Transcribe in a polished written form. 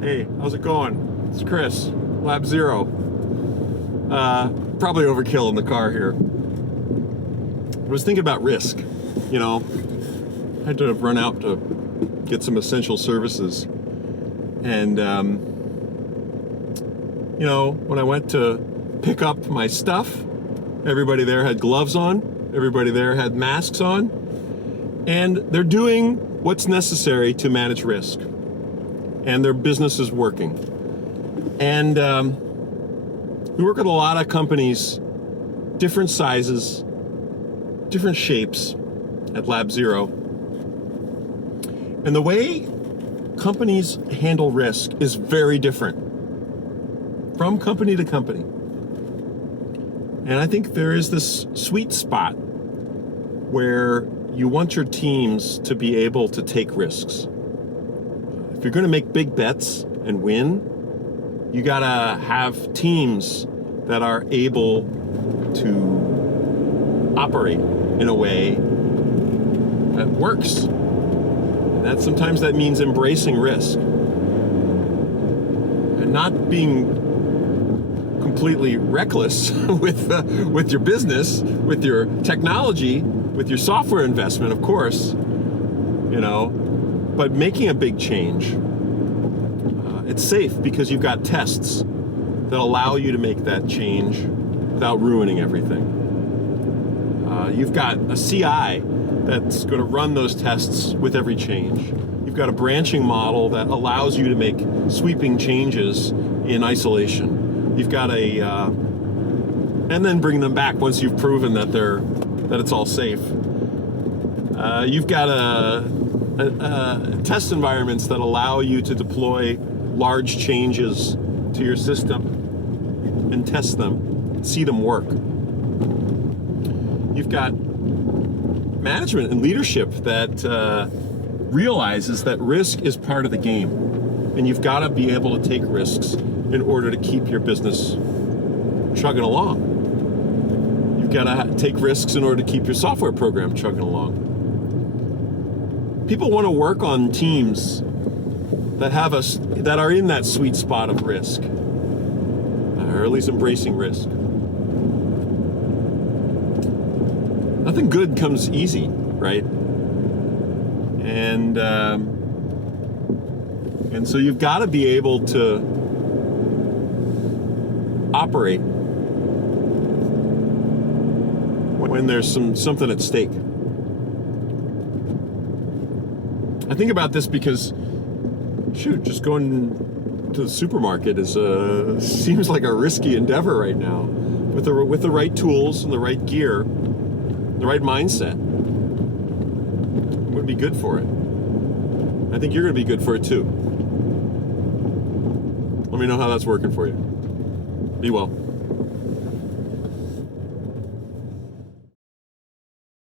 Hey, how's it going? It's Chris, Lab Zero. Probably overkill in the car here. I was thinking about risk. You know, I had to run out to get some essential services. And, you know, when I went to pick up my stuff, everybody there had gloves on, everybody there had masks on, and they're doing what's necessary to manage risk. And their business is working. And we work with a lot of companies, different sizes, different shapes at Lab Zero. And the way companies handle risk is very different from company to company. And I think there is this sweet spot where you want your teams to be able to take risks. If you're going to make big bets and win, you got to have teams that are able to operate in a way that works. And sometimes that means embracing risk and not being completely reckless with your business, with your technology, with your software investment, of course, you know, but making a big change. It's safe because you've got tests that allow you to make that change without ruining everything. You've got a CI that's going to run those tests with every change. You've got a branching model that allows you to make sweeping changes in isolation. You've got and then bring them back once you've proven that it's all safe. You've got test environments that allow you to deploy large changes to your system and test them, see them work. You've got management and leadership that realizes that risk is part of the game, and you've got to be able to take risks in order to keep your business chugging along. You've got to take risks in order to keep your software program chugging along. People want to work on teams that are in that sweet spot of risk, or at least embracing risk. Nothing good comes easy, right? And so you've got to be able to operate when there's something at stake. I think about this because, shoot, just going to the supermarket seems like a risky endeavor right now. With the right tools and the right gear, the right mindset, I'm going to be good for it. I think you're going to be good for it too. Let me know how that's working for you. Be well.